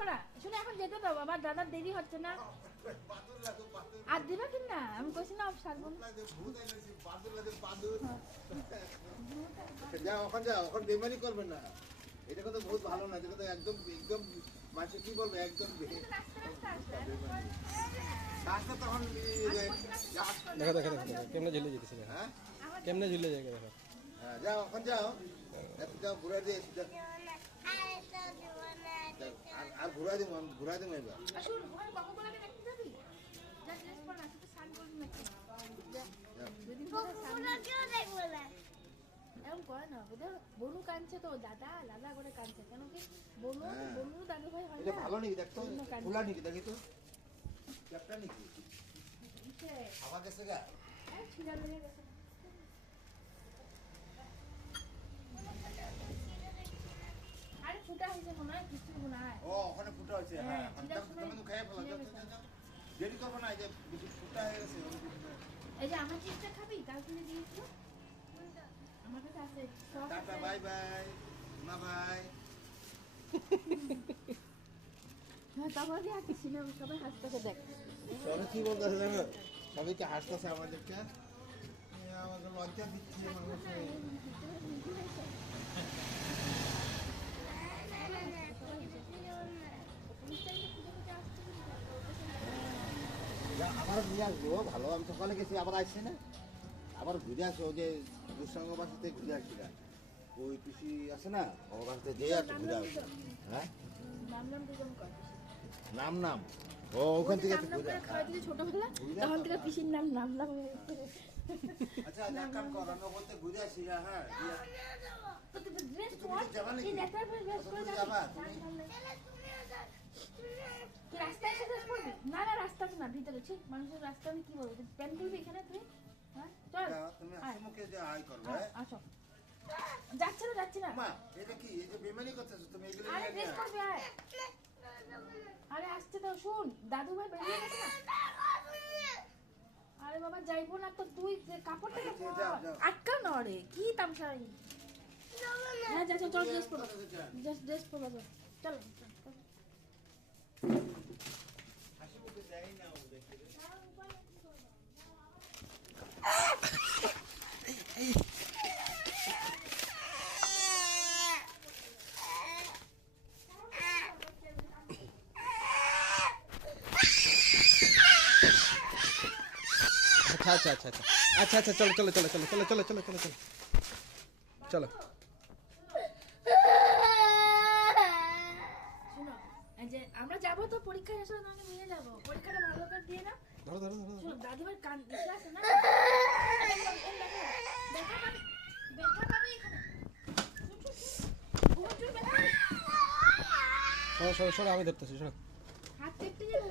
করা শুনে এখন যেতে দাও বাবা দাদার দেরি হচ্ছে না আর দিবা কি না আমি কইছি না ছাড়বো না যাও ওখান বেমানি করবেন না এটা কথা বহুত ভালো না এটা কথা একদম একদম মানুষ কি বলবে একদম রাস্তা তখন দেখো দেখো দেখো কেমনে ঝুলে যেতেছে হ্যাঁ কেমনে ঝুলে যায় দেখো হ্যাঁ যাও ওখান যাও যাও ঘুরা দিয়ে আর ঘুরা দিব এবার শুন ওখানে বাবা বলাকে দেখতে যাবি যা ড্রেস পর না তো সান বলবি নাকি দুদিন পরে সান এরকম করে না বুঝলে বনু কাঁদছে তো দাদা করে কাঁদছে কেন কি বনু দাদু ভাই হয় এটা না ভালো নাকি দেখতো খোলা নাকি দেখি তো একটা নাকি আমার কাছে গা ছিড়া লেগে গেছে আরে ফুটা হয়েছে মনে হয় কিছু মনে হয় ও ওখানে ফুটা হয়েছে হ্যাঁ তুমি তো খেয়ে ফেলো দেরি করবো না এই যে বেশি ফুটা হয়ে গেছে এই যে আমার চিপসটা খাবি কাল কিনে দিয়েছিল আমার কাছে আছে টাটা বাই বাই না বাই হ্যাঁ তারপর দিয়ে আঁকি সিনেমা সবাই হাসতেছে দেখ সবাই কি বলতেছে জানো সবাইকে হাসতেছে আমাদেরকে আমাকে লজ্জা দিচ্ছে মানুষ আবার নিয়ে আসবো ভালো আমি সকালে গেছি আবার আসছে না আবার ঘুরে আসো ওই যে দুঃসঙ্গ বাসাতে ঘুরে আসি না ওই পিসি আছে না ওর বাসাতে যেয়ে আর ঘুরে আসো হ্যাঁ নাম দুজন কর নাম ও ওখান থেকে নাম ঘুরে করে খাওয়া দিলে ছোটবেলা তখন থেকে পিসির নাম আচ্ছা এক কাম কর আমরা বলতে ঘুরে আসি হ্যাঁ তো তুই ড্রেস তুমি পর কি যাবা নাকি? এই নেতার পরে ড্রেস করে তুমি যাবি যাবা? তুই রাস্তায় এসে ড্রেস পরবি না রাস্তাতে না ভিতরে ঠিক মানুষের রাস্তা আমি কি বলবো প্যান্ট খুলবি এখানে তুই হ্যাঁ চল তুমি আসো মুখে যে আই করবে আসো যাচ্ছি না মা এটা কি এই যে বেমানি করতেছো তুমি এগুলো আরে ড্রেস করবি আয় আরে আসতে দাও শুন দাদু ভাই বেরিয়ে গেছে না আরে বাবা যাইবো না তো তুই যে কাপড়টা আটকা নড়ে কি তামসাই হ্যাঁ যা চল ড্রেস পরো জাস্ট ড্রেস পরো চল হাসি মুখে যাই না ও দেখে আচ্ছা চলো চলো শুনো এই যে আমরা যাবো তো পরীক্ষা শেষ হলে তোমাকে নিয়ে যাবো পরীক্ষাটা ভালো করে দিয়ে না ধরো শুনো দাদুভাই কান ইসে আছে না ব্যথা পাবে এখানে প্রচুর ব্যথা পাবে। সরো আমি ধরতেছি সরো হাত কেটে যাবো